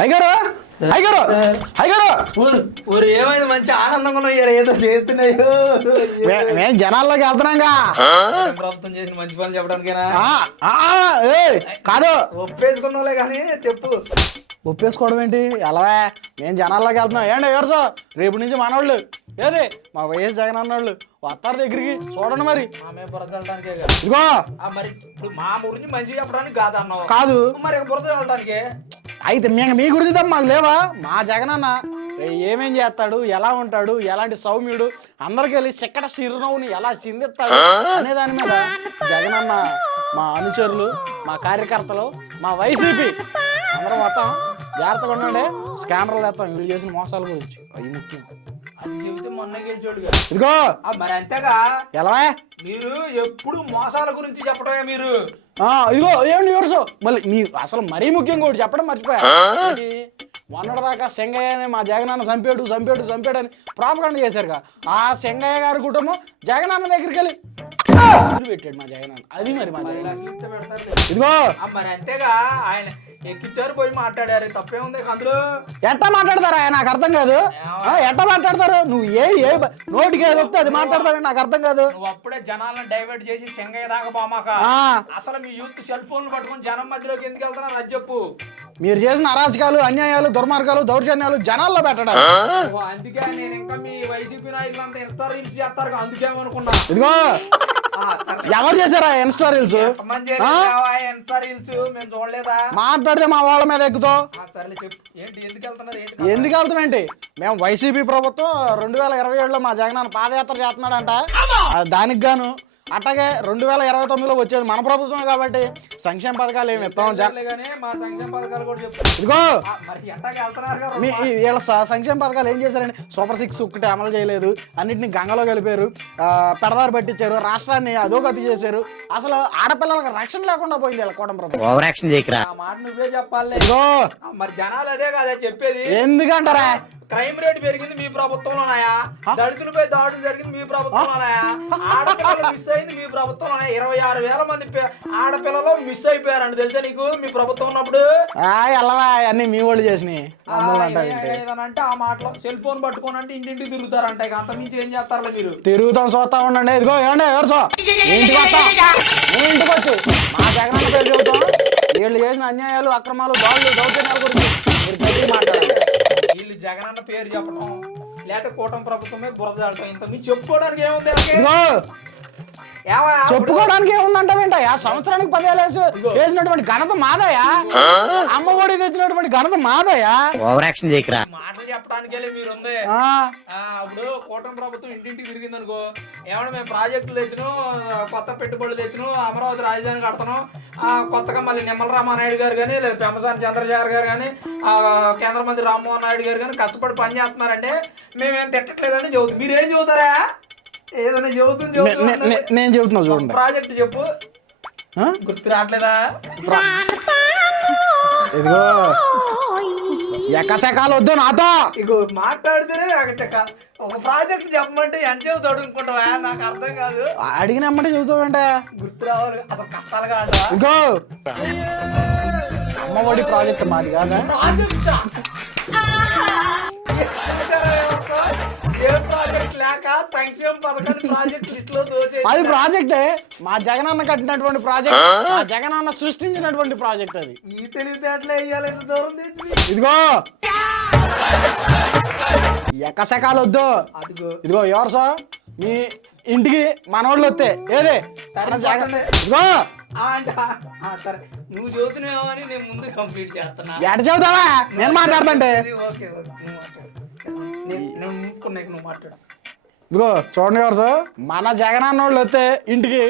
అయ్యగారు అయ్యగారు అయ్యగారు ఊరు ఏమైంది మంచి ఆనందంగా ఏదో చేస్తున్నాయో మేము జనాల్లోకి వెళ్తున్నాంగా ప్రభుత్వం చేసిన మంచి పనులు చెప్పడానికేనా కాదు ఒప్పేసుకున్నావులే కానీ చెప్పు. ఒప్పేసుకోవడం ఏంటి ఎలా నేను జనాల్లోకి వెళ్తున్నాం ఏంటి ఎవరు రేపు నుంచి మనవాళ్ళు ఏది మా వైఎస్ జగన్ అన్నోళ్ళు వస్తారు దగ్గరికి చూడండి మరి ఆమె బురద వెళ్ళడానికే ఇదిగో మరి ఇప్పుడు మా గురించి మంచిగా చెప్పడానికి కాదన్నావు కాదు మరి బురద వెళ్ళడానికే అయితే మేము మీ గురించి తప్ప మాకు లేవా మా జగన్ అన్న ఏమేం చేస్తాడు ఎలా ఉంటాడు ఎలాంటి సౌమ్యుడు అందరికి వెళ్ళి చిక్కట చిరునవ్వుని ఎలా చిందిస్తాడు అనే దాని మీద జగన్ అన్న మా అనుచరులు మా కార్యకర్తలు మా వైసీపీ అందరం మొత్తం జాగ్రత్తగా ఉండండి స్కానర్లు తెస్తాం వీళ్ళు చేసిన మోసాల గురించి అవి ముఖ్యం. అది చెబితే మొన్న గెలిచోడు ఇదిగో మరి అంతేగా ఎలా మీరు ఎప్పుడు మోసాల గురించి చెప్పడమే మీరు. ఇదిగో ఏమండి ఎవరు మళ్ళీ మీ అసలు మరీ ముఖ్యంగా ఒకటి చెప్పడం మర్చిపోయా మొన్నటిదాకా సెంగయ్యని మా జగనన్న చంపాడు అని ప్రాపకాండ చేశారుగా ఆ సెంగయ్య గారి కుటుంబం జగనన్న దగ్గరికి వెళ్ళి పెట్టాడు మా జగనన్న. అది మరి మా జగన్ ఇదిగో మరి అంతేగా ఆయన ఎక్కిచ్చారు పోయి మాట్లాడారు తప్పే ఉంది అందులో. ఎట్టా మాట్లాడతారా నాకు అర్థం కాదు ఎట్టా మాట్లాడతారు నువ్వు ఏ నోటికి ఏది వస్తే అది మాట్లాడతావు నాకు అర్థం కాదు. నువ్వు అప్పుడే జనాలను డైవర్ట్ చేసి సెంగయ్య దాకా పోమాక అసలు మీ యూత్ సెల్ ఫోన్లు పట్టుకుని జనం మధ్యలోకి ఎందుకు వెళ్తున్నారు అది చెప్పు. మీరు చేసిన అరాచకాలు అన్యాయాలు దుర్మార్గాలు దౌర్జన్యాలు జనాల్లో పెట్టడం అందుకే నేను ఇంకా మీ వైసీపీ నాయకులు అంతా ఇస్తారు ఇది చేస్తారు అందుకేమనుకున్నా. ఇదిగో ఎవరు చేశారా ఇన్స్టా రీల్స్ మేము చూడలేదా మాట్లాడితే మా వాళ్ళ మీద ఎక్కుతావు. ఎందుకు వెళ్తాం ఏంటి మేము వైసీపీ ప్రభుత్వం 2027లో మా జగనన్న పాదయాత్ర చేస్తున్నాడంట దానికి గాను అట్లాగే 2029లో వచ్చేది మన ప్రభుత్వం కాబట్టి సంక్షేమ పథకాలు ఏమి ఇస్తాం ఇదిగో వీళ్ళ సంక్షేమ పథకాలు ఏం చేశారండి సూపర్ 6 ఒక్కటి అమలు చేయలేదు అన్నింటినీ గంగలో కలిపారు పెడదారు పట్టించారు రాష్ట్రాన్ని అధోగతి చేశారు అసలు ఆడపిల్లలకు రక్షణ లేకుండా పోయింది వీళ్ళ కూటమి ప్రభుత్వం. మాట నువ్వే చెప్పాలి ఇదిగో మరి జనాలు అదే కదా చెప్పేది. ఎందుకంటారా క్రైమ్ రేట్ పెరిగింది మీ ప్రభుత్వంలోనాయా దళితులపై దాడులు జరిగింది మీ ప్రభుత్వంలోనాయా ఆడపిల్లలు మిస్ అయింది మీ ప్రభుత్వంలోనే 26,000 మంది ఆడపిల్లలు మిస్ అయిపోయారండి తెలుసా నీకు మీ ప్రభుత్వం ఉన్నప్పుడు. అన్ని మీ వాళ్ళు చేసినాయి అంటే ఆ మాటలో సెల్ ఫోన్ పట్టుకోనంటే ఇంటింటికి తిరుగుతారంట ఇక అంత మించి ఏం చేస్తారా మీరు. తిరుగుతాం చూస్తా ఉండండి ఇదిగో ఏమండి ఎవరు ఇంటికి వచ్చు మా జగన్ పేరు చెబుతాం వీళ్ళు చేసిన అన్యాయాలు అక్రమాలు దాడులు దౌర్జన్యాల గురించి మీరు గట్టిగా మాట్లాడాలి. వీళ్ళు జగనన్న పేరు చెప్పడం లేకపోతే కూటమి ప్రభుత్వమే బురద చల్లటం ఇంత మీరు చెప్పుకోవడానికి ఏముంది చెప్పుకోవడానికి ఏముందంటావేంట సంవత్సరానికి 10,000 వేసినటువంటి ఘనత మాదయా అమ్మ ఒడి తెచ్చినటువంటి ఘనత మాదయా మాటలు చెప్పడానికి మీరుంది. ఇప్పుడు కూటమి ప్రభుత్వం ఇంటింటికి తిరిగింది అనుకో ఏమన్నా మేము ప్రాజెక్టులు తెచ్చినాం కొత్త పెట్టుబడులు తెచ్చినాం అమరావతి రాజధాని కడతాం కొత్తగా మళ్ళీ నిమ్మల రామానాయుడు గారు కానీ లేదా పెమ్మసాని చంద్రశేఖర్ గారు కానీ కేంద్ర మంత్రి రామ్మోహన్ నాయుడు గారు కానీ కష్టపడి పని చేస్తున్నారంటే మేమేం తిట్టట్లేదని చెబుతాం. మీరేం చెబుతారా ఏదైనా చెబుతుంది నేను చెబుతున్నా చూడండి ప్రాజెక్ట్ చెప్పు గుర్తు రావట్లేదా. ఇదిగో ఎక్కసెకాలు వద్దు నాతో ఇగో మాట్లాడితేనే ఎక్కచెక్క ఒక ప్రాజెక్ట్ చెప్పమంటే ఎంత చెబుతాడు అనుకుంటావా నాకు అర్థం కాదు. అడిగినమ్మంటే చెబుతావంటే గుర్తు రావాలి అసలు కష్టాలు కాదా. ఇంకో అమ్మఒడి ప్రాజెక్ట్ మాది కాదా ప్రాజెక్ట్ లేక సంక్షేమ పథకాలు ప్రాజెక్ట్ లిస్ట్ లో అది ప్రాజెక్టే మా జగనన్న కట్టినటువంటి ప్రాజెక్ట్ మా జగనన్న సృష్టించినటువంటి ప్రాజెక్ట్ అది. ఈ తెలివితేటలు వేయాలని దూరం ఇదిగో ఎక్కసెకాలు వద్దు ఇదిగో ఎవరు సార్ మీ ఇంటికి మనోళ్ళు వస్తే ఏదే ఇదిగో నువ్వు చదువుతున్నావు అని నేను ముందు కంప్లీట్ చేస్తున్నా ఎట చదువుతావా నేను మాట్లాడుతుంటే నువ్వు మాట్లాడు. ఇదిగో చూడండి ఎవరు సార్ మన జగనన్న వాళ్ళు వస్తే ఇంటికి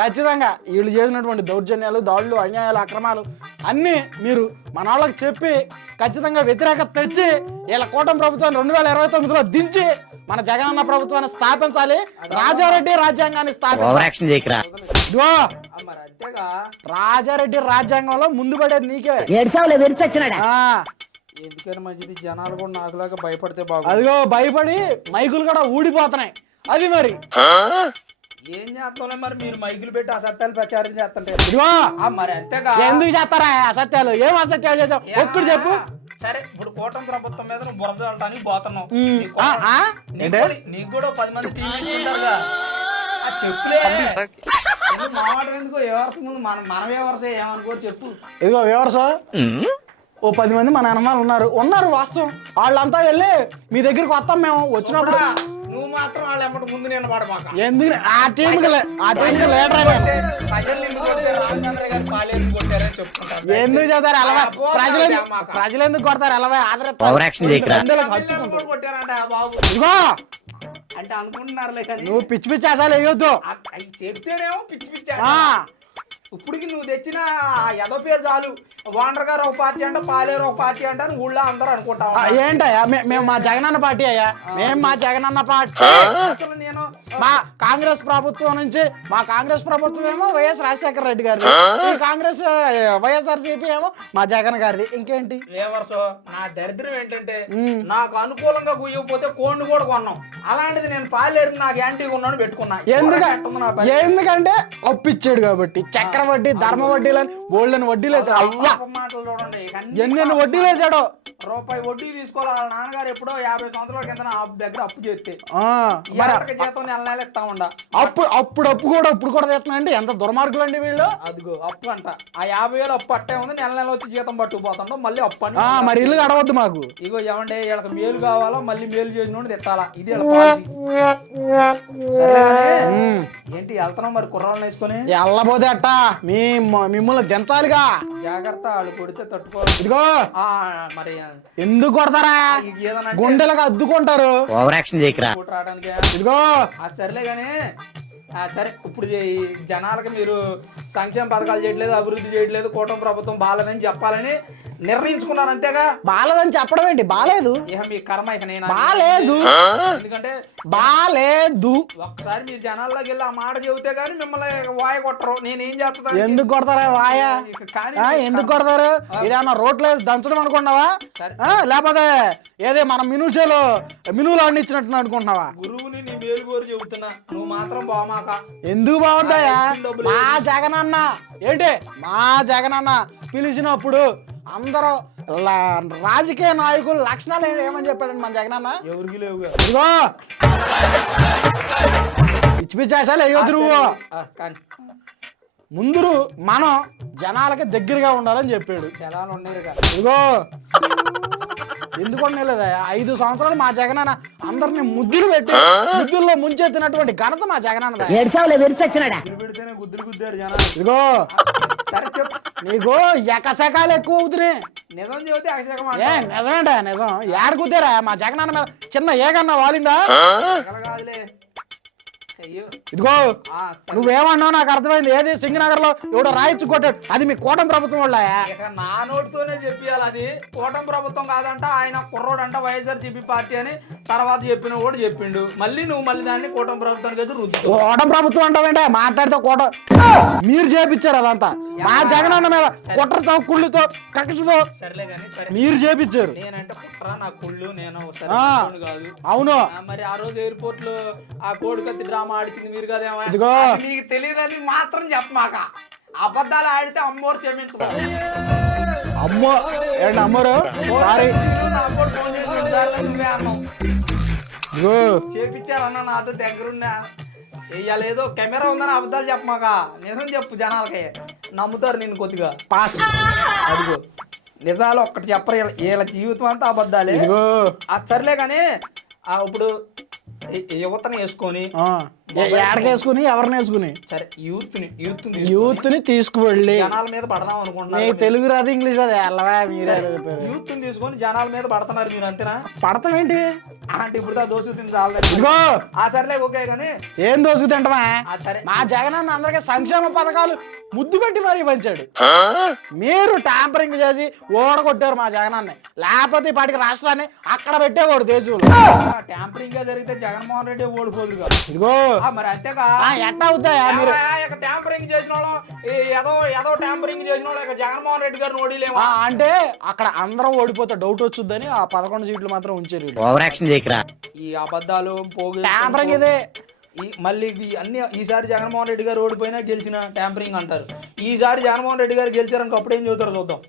ఖచ్చితంగా వీళ్ళు చేసినటువంటి దౌర్జన్యాలు దాడులు అన్యాయాలు అక్రమాలు అన్నీ మీరు మన వాళ్ళకి చెప్పి ఖచ్చితంగా వ్యతిరేకత తెచ్చి వీళ్ళ కూటమి ప్రభుత్వాన్ని 2029లో దించి మన జగనన్న ప్రభుత్వాన్ని స్థాపించాలి రాజారెడ్డి రాజ్యాంగాన్ని స్థాపించాలి. ఇదిగో రాజారెడ్డి రాజ్యాంగంలో ముందు పడేది నీకే ఎందుకని మంచిది జనాలు కూడా నాకులాగా భయపడితే బాగు. అదిగో భయపడి మైకులు కూడా ఊడిపోతున్నాయి అది మరి ఏం చేస్తాంలే మరి మీరు మైకులు పెట్టి అసత్యాలు ప్రచారం చేస్తుంటే ఇదిగో మరి అంతేగా ఎందుకు చేస్తారా అసత్యాలు ఏం అసత్యాలు చేసావు ఒక్కడు చెప్పు సరే ఇప్పుడు కూటమి ప్రభుత్వం మీద నువ్వు బురద వెళ్ళడానికి పోతున్నావు. నీకు కూడా 10 మంది టీవీ ఇస్తుంటారుగా. ఆ చెప్పులే మాట ఎందుకు వ్యవస్థ ముందు మన వ్యవస్థ ఏమనుకోరు చెప్పు. ఇదిగో వ్యవస్థ ఓ 10 మంది మన అన్నమాలు ఉన్నారు వాస్తవం. వాళ్ళంతా వెళ్ళి మీ దగ్గరికి వస్తాం మేము వచ్చినప్పుడు. నువ్వు మాత్రం వాళ్ళు ఎమ్మటి ముందు నేను పడమాక. ఎందుకు ఆ టీంకి ఎందుకు చేస్తారు అలవా ప్రజలు ఎందుకు కొడతారు అలవా ఇదిగో అంటే అనుకుంటున్నారులే కానీ నువ్వు పిచ్చి పిచ్చి అసలు వేయొద్దు. అవి చెప్తేనేమో పిచ్చి పిచ్చి. ఇప్పటికి నువ్వు తెచ్చిన ఎదో పేరు చాలు. వాండర్ గారు ఒక పార్టీ అంట, పాలేరు ఒక పార్టీ అంటారు ఊళ్ళో అందరూ అనుకుంటాం. ఏంటయ్యా మేము మా జగనన్న పార్టీ అయ్యా. మేము మా జగనన్న పార్టీ. అసలు నేను మా కాంగ్రెస్ ప్రభుత్వం నుంచి మా కాంగ్రెస్ ప్రభుత్వం ఏమో వైఎస్ రాజశేఖర రెడ్డి గారిది, ఈ కాంగ్రెస్ వైఎస్ఆర్సీపీ ఏమో మా జగన్ గారిది. ఇంకేంటి లేవర్సో నా దరిద్రం ఏంటంటే నాకు అనుకూలంగా గుయ్యకపోతే కోండు కూడా కొన్నాం. అలాంటిది నేను పాలేరు నాకు యాంటీ కొన్నాను పెట్టుకున్నా. ఎందుకంటే అప్పిచ్చాడు కాబట్టి. చక్ర వడ్డీ ధర్మ వడ్డీలని బోల్డెన్ వడ్డీలు వేసాడు. మాటలు చూడండి ఎన్ని వడ్డీలు వేసాడు. రూపాయి వడ్డీ తీసుకోవాలి. వాళ్ళ నాన్నగారు ఎప్పుడో 50 సంవత్సరాల కింద దగ్గర అప్పు చేస్తే జీతం నెల ఇస్తా ఉండ. అప్పుడు అప్పు కూడా తెస్తున్నాండి. ఎంత దుర్మార్గులు అండి వీళ్ళు. అదిగో అప్పు అంట. ఆ 50,000 అప్పు అట్టే ఉంది. నెల వచ్చి జీతం పట్టుకుపోతాం. మళ్ళీ అప్పు అని మరి ఇల్లు గడవద్దు మాకు. ఇగో ఏమంటే వీళ్ళకి మేలు కావాలా, మళ్ళీ మేలు చేసిన తిట్టాలా. ఇది ఏంటి వెళ్తున్నాం మరి కుర్రాళ్ళని వేసుకొని. వెళ్ళబోతే అట్ట మిమ్మల్ని దించాలిగా. జాగ్రత్త, వాళ్ళు కొడితే తట్టుకోవాలి. ఇదిగో మరి ఎందుకు కొడతారా, గుండెలకు అద్దుకుంటారు. రావడానికి ఇదిగో సర్లే గానీ సరే ఇప్పుడు జనాలకి మీరు సంక్షేమ పథకాలు చేయట్లేదు, అభివృద్ధి చేయట్లేదు, కూటమి ప్రభుత్వం బాలేదని చెప్పాలని నిర్ణయించుకున్నారు అంతేగా. బాలేదని చెప్పడం ఏంటి? బాలేదు ఇక మీ కర్మ. ఇక నేను బాలేదు ఎందుకంటే బాలేదు. ఒక్కసారి మీరు జనాల్లోకి వెళ్ళి ఆ మాట చెబితే గానీ మిమ్మల్ని వాయ కొట్టరు. నేనేం చేస్తాను. ఎందుకు కొడతారా వాయ? ఎందుకు కొడతారు? ఇదేమన్నా రోడ్లు వేసి దంచడం అనుకున్నావా? లేకపోతే ఏదే మన మినువులు అందించినట్టు అనుకుంటున్నావా? గురువుని నీ మేలు కోరి చెబుతున్నా, నువ్వు మాత్రం బామాక. ఎందుకు బాగుంటాయా? మా జగనన్న ఏంటి, మా జగనన్న పిలిచినప్పుడు అందరూ రాజకీయ నాయకులు లక్షణాలు ఏమని చెప్పాడండి మన జగనన్న? ఎవరికి లేవు. ఇదిగో పిచ్చి పిచ్చి ఆశాలు వేయొద్దు నువ్వు. ముందు మనం జనాలకి దగ్గరగా ఉండాలని చెప్పాడు. జనాలు ఉన్నాయి. ఇదిగో ఎందుకు ఉండలేదా 5 సంవత్సరాలు మా జగనన్న అందరిని ముద్దులు పెట్టి ముద్దుల్లో ముంచెత్తినటువంటి ఘనత మా జగనన్నదా. పెడితేనే గుద్దులు గుద్దారు జనాలు. ఇదిగో సరే చెప్పు. నీకు ఎకశకాలు ఎక్కువ అవుతున్నాయి. నిజం చెబితే నిజమేంటా? నిజం ఏడ కుద్దారా మా జగనన్న మీద చిన్న ఏగన్నా వాలిందా? కాదులే. ఇదిగో నువ్వేమన్నావు నాకు అర్థమైంది. ఏది సింగనగర్ లో ఎవడో రాయిచ్చు కొట్టాడు, అది మీ కూటమి ప్రభుత్వం వాళ్ళ. నా నోటితోనే చెప్పాలి. అది కూటమి ప్రభుత్వం కాదంట, ఆయన కుర్రోడంట వైఎస్ఆర్సీపీ పార్టీ అని తర్వాత చెప్పిన కూడా చెప్పిండు. మళ్ళీ దాన్ని కూటమి ప్రభుత్వానికి అయితే రుద్దు. కూటమి ప్రభుత్వం అంటావేంటే మాట్లాడితే మీరు చేపించారు అదంతా మా జగనన్న మీద కుట్రతో కుళ్ళుతో కక్షతో. సర్లే కానీ మీరు చేపించారు. నేనంటే కుట్ర నా కుళ్ళు నేను కాదు. అవును మరి ఆ రోజు ఎయిర్పోర్ట్ లో ఆ కోడికత్తి డ్రామా ఆడిచింది మీరు కదేమో. నీకు తెలియదని మాత్రం చెప్పమాక. అబద్ధాలు ఆడితే అమ్మోరు క్షమించదు. అమ్మో ఏంటి అమ్మోరు సారీ నువ్వే అన్నావు. చేపించారన్నా నాతో దగ్గరున్నా. ఏదో కెమెరా ఉందని అబద్ధాలు చెప్పమాక. నిజం చెప్పు, జనాలకి నమ్ముతారు నిన్ను కొద్దిగా. పాస్. అదిగో నిజాలు ఒక్కటి చెప్పరు. వీళ్ళ జీవితం అంతా అబద్ధాలే. అది సర్లే కానీ ఇప్పుడు యువతను వేసుకొని వేసుకుని ఎవరిని వేసుకుని సరే యూత్ ని తీసుకువెళ్ళి జనాల మీద పడదాం అనుకుంటున్నా. తెలుగు రాదు ఇంగ్లీష్ అది యూత్ ని తీసుకొని జనాల మీద పడుతున్నారు మీరు. అంతేనా? పడతాం ఏంటి అంటే ఇప్పుడు దోసు తిని సర్లే ఓకే కానీ ఏం దోసు తింటామా? మా జగనన్న అందరికీ సంక్షేమ పథకాలు ముద్దు పెట్టి మరీ పంచాడు. మీరు ట్యాంపరింగ్ చేసి ఓడగొట్టారు మా జగనాన్ని. లేకపోతే ఇప్పటికి రాష్ట్రాన్ని అక్కడ పెట్టేవాడు దేశంలో. ట్యాంపరింగ్ గా జరిగితే జగన్మోహన్ రెడ్డి ఓడిపోదు. ఇదిగో మరి అంతేగా ఎట్లా అవుతాయా మీరు? ట్యాంపరింగ్ చేసిన వాళ్ళు ఏదో ట్యాంపరింగ్ చేసిన వాళ్ళు జగన్మోహన్ రెడ్డి గారిని ఓడిలేమా అంటే అక్కడ అందరం ఓడిపోతే డౌట్ వచ్చిందని ఆ 11 సీట్లు మాత్రం ఉంచారు. ఈ అబద్ధాలు పోగు ట్యాంపరింగ్ ఇదే. మళ్ళీ అన్ని ఈసారి జగన్మోహన్ రెడ్డి గారు ఓడిపోయినా గెలిచిన ట్యాంపరింగ్ అంటారు. ఈసారి జగన్మోహన్ రెడ్డి గారు గెలిచారనుకో అప్పుడు ఏం చదువుతారో చూద్దాం.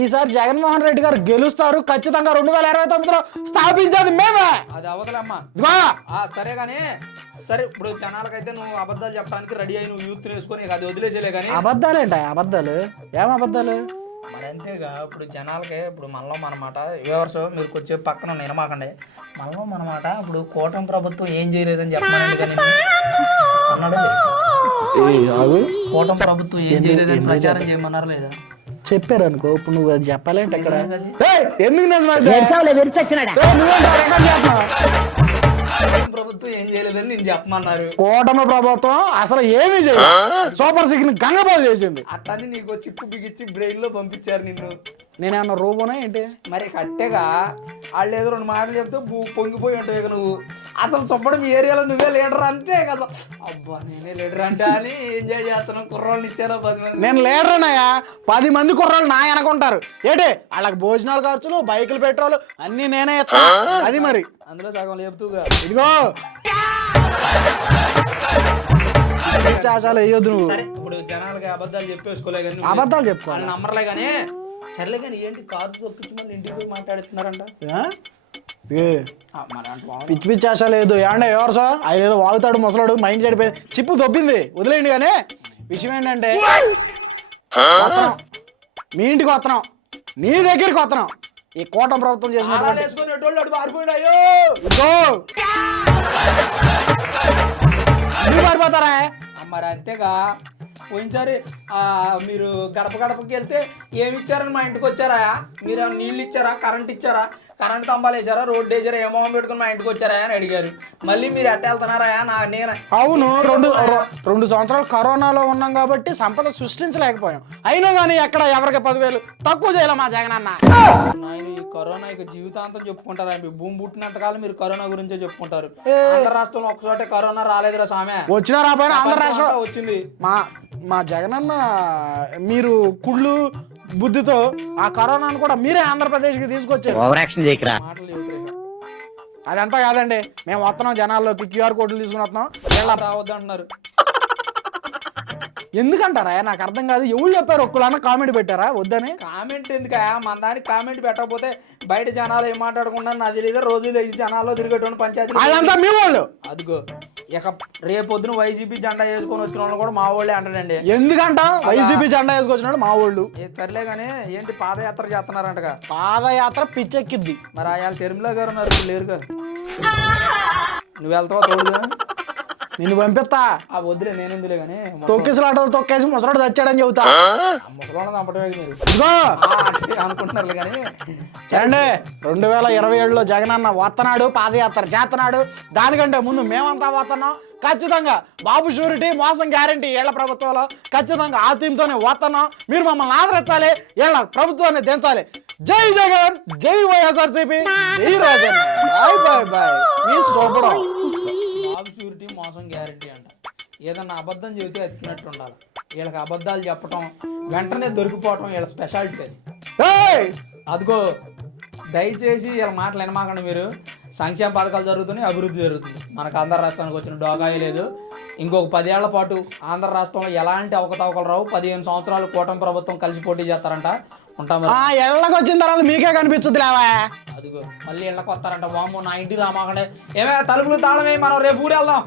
ఈసారి జగన్మోహన్ రెడ్డి గారు గెలుస్తారు ఖచ్చితంగా 2029లో స్థాపించేది మేమే. అది అవతలమ్మా ఇదిగో సరే కానీ సరే ఇప్పుడు జనాలకైతే నువ్వు అబద్ధాలు చెప్పడానికి రెడీ అయ్యి నువ్వు యూత్ వేసుకొని అది వదిలేసేలే కానీ అబద్ధాలేంట అబద్ధాలు ఏం అబద్ధాలు మరి అంతేగా ఇప్పుడు జనాలకే ఇప్పుడు మనలో మనమాట వ్యూవర్స్ మీరు కొంచెం పక్కన నినమాకండి మనలో మనమాట ఇప్పుడు కూటమి ప్రభుత్వం ఏం చేయలేదని చెప్పమనండి కానీ అన్నాడు కూటమి ప్రభుత్వం ఏం చేయలేదని ప్రచారం చేయమన్నారు లేదా చెప్పారు అనుకో ఇప్పుడు నువ్వు అది చెప్పాలంటే ఇక్కడ ఎందుకు ప్రభుత్వం ఏం చేయలేదని నేను చెప్పమన్నారు కూటమి ప్రభుత్వం అసలు ఏమీ చేయలేదు సూపర్ సిక్స్ గంగబాబు చేసింది అట్లని నీకు చిప్పు బిగిచ్చి బ్రెయిన్ లో పంపించారు నిన్ను నేనేమన్నా రోబోనా ఏంటి మరి కట్టేగా వాళ్ళు ఏదో 2 మాటలు చెప్తే పొంగిపోయి ఉంటావు ఇక నువ్వు అసలు సుబ్బడు మీ ఏరియాలో నువ్వే లీడర్ అంటే కదా అబ్బా నేనే లీడర్ అంటే అని ఎంజాయ్ చేస్తున్నావు కుర్రోళ్ళని ఇచ్చారో 10 మంది నేను లీడర్ అన్నాయా 10 మంది కుర్రాళ్ళు నా అనుకుంటారు ఏంటి వాళ్ళకి భోజనాలు ఖర్చులు బైకులు పెట్రోల్ అన్ని నేనే ఇస్తా అది మరి అందులో సగం లేపుతూగా ఇదిగో చాచాలు వేయొద్దు నువ్వు ఇప్పుడు జనాలకి అబద్ధాలు చెప్పేసుకోలే కానీ అబద్ధాలు చెప్పుకోవాలి వాళ్ళు నమ్మర్లే కానీ సర్లే కానీ ఏంటి కారు తొక్కించి మళ్ళీ ఇంటికి పోయి మాట్లాడుతున్నారంట పిచ్చి పిచ్చి ఆశ లేదు ఏమంటే ఎవరు సార్ ఆయన ఏదో వాగుతాడు ముసలాడు మైండ్ చెడిపోయింది చిప్పు దొబ్బింది వదిలేయండి కానీ విషయం ఏంటంటే వస్తున్నాం మీ ఇంటికి వస్తున్నాం నీ దగ్గరికి వస్తున్నాం ఈ కూటమి ప్రభుత్వం పారిపోతారా మరి అంతేగా పోయినసారి మీరు గడప గడపకి వెళ్తే ఏమి ఇచ్చారని మా ఇంటికి వచ్చారా మీరు నీళ్ళు ఇచ్చారా కరెంట్ ఇచ్చారా కరెంట్ స్తంభాలు వేసారా రోడ్డు వేసారా ఏమో పెట్టుకుని మా ఇంటికి వచ్చారా అని అడిగారు మళ్ళీ మీరు ఎట్ట వెళ్తున్నారా నేను అవును 2 సంవత్సరాలు కరోనాలో ఉన్నాం కాబట్టి సంపద సృష్టించలేకపోయాం అయినా కానీ ఎక్కడ ఎవరికి 10,000 తక్కువ చేయాలి మా జగన్ అన్న ఆయన ఈ కరోనా ఇక జీవితాంతం చెప్పుకుంటారా భూమి పుట్టినంతకాలం మీరు కరోనా గురించే చెప్పుకుంటారు ఆంధ్ర రాష్ట్రంలో ఒకచోటే కరోనా రాలేదురా సామె వచ్చినా రాపోయినా ఆంధ్ర రాష్ట్రం వచ్చింది మా జగన్ అన్న మీరు కుళ్ళు బుద్ధితో ఆ కరోనాను కూడా మీరే ఆంధ్రప్రదేశ్కి తీసుకొచ్చారు అదంతా కాదండి మేము వస్తున్నాం జనాల్లోకి QR కోడ్లు తీసుకుని వస్తున్నాం ఎలా రావద్దు అంటున్నారు ఎందుకంటారా నాకు అర్థం కాదు ఎవరు చెప్పారు ఒక్కలన్నా కామెంట్ పెట్టారా వద్దని కామెంట్ ఎందుక మన దానికి కామెంట్ పెట్టకపోతే బయట జనాలు ఏం మాట్లాడకుండా నాది లేదా రోజు లేచి జనాల్లో తిరిగేటువంటి పంచాయతీ అదంతా మీ వాళ్ళు అదిగో ఇక రేపొద్దున వైసీపీ జెండా వేసుకొని వచ్చిన వాళ్ళు కూడా మా వాళ్ళే అంటాడండి ఎందుకంట వైసీపీ జెండా వేసుకొచ్చినాడు మా వాళ్ళు సర్లే కానీ ఏంటి పాదయాత్ర చేస్తున్నారంటగా పాదయాత్ర పిచ్చెక్కిద్ది మరి ఆయన తిరుమల గారు ఉన్నారు లేరుగా నువ్వు వెళ్తావా తోడుగా నిన్ను పంపిస్తా వద్దులే నేను ఎందులే కానీ తొక్కిసలాటలు తొక్కేసి ముసలాడు చచ్చాడని చెబుతా ముసలాడు చంపటమే మీరు అనుకుంటున్నారు కానీ సరే 2027లో జగన్ అన్న వస్తున్నాడు పాదయాత్ర చేస్తున్నాడు దానికంటే ముందు మేమంతా వస్తున్నాం ఖచ్చితంగా బాబు షూరిటీ మోసం గ్యారంటీ ఏళ్ల ప్రభుత్వంలో ఖచ్చితంగా ఆ థీమ్తోనే వస్తున్నాం మీరు మమ్మల్ని ఆదరించాలి ఏళ్ల ప్రభుత్వాన్ని దించాలి జై జగన్ జై వైఎస్ఆర్సీపీ జై రాజన్న బాయ్ బాయ్ బాయ్ మీ సోపడం బాబు షూరిటీ మోసం గ్యారంటీ అంట ఏదన్నా అబద్ధం చెబితే అతికినట్టు ఉండాలి వీళ్ళకి అబద్ధాలు చెప్పటం వెంటనే దొరికిపోవటం వీళ్ళ స్పెషాలిటీ అదిగో దయచేసి వీళ్ళ మాటలు వినమాకండి మీరు సంక్షేమ పథకాలు జరుగుతున్నాయి అభివృద్ధి జరుగుతుంది మనకు ఆంధ్ర రాష్ట్రానికి వచ్చిన డోగాయి లేదు ఇంకొక 10 ఏళ్ల పాటు ఆంధ్ర రాష్ట్రంలో ఎలాంటి అవకతవకలు రావు 15 సంవత్సరాలు కూటమి ప్రభుత్వం కలిసి పోటీ చేస్తారంట ఉంటాం ఎళ్ళకి వచ్చిన తర్వాత మీకే కనిపించదు లేవా అదిగో మళ్ళీ ఇళ్ళకి వస్తారంట వామ్మో నా ఇంటికి రామాకండే ఏమే తలుపులు తాళమే మనం రేపు ఊరు వెళ్దాం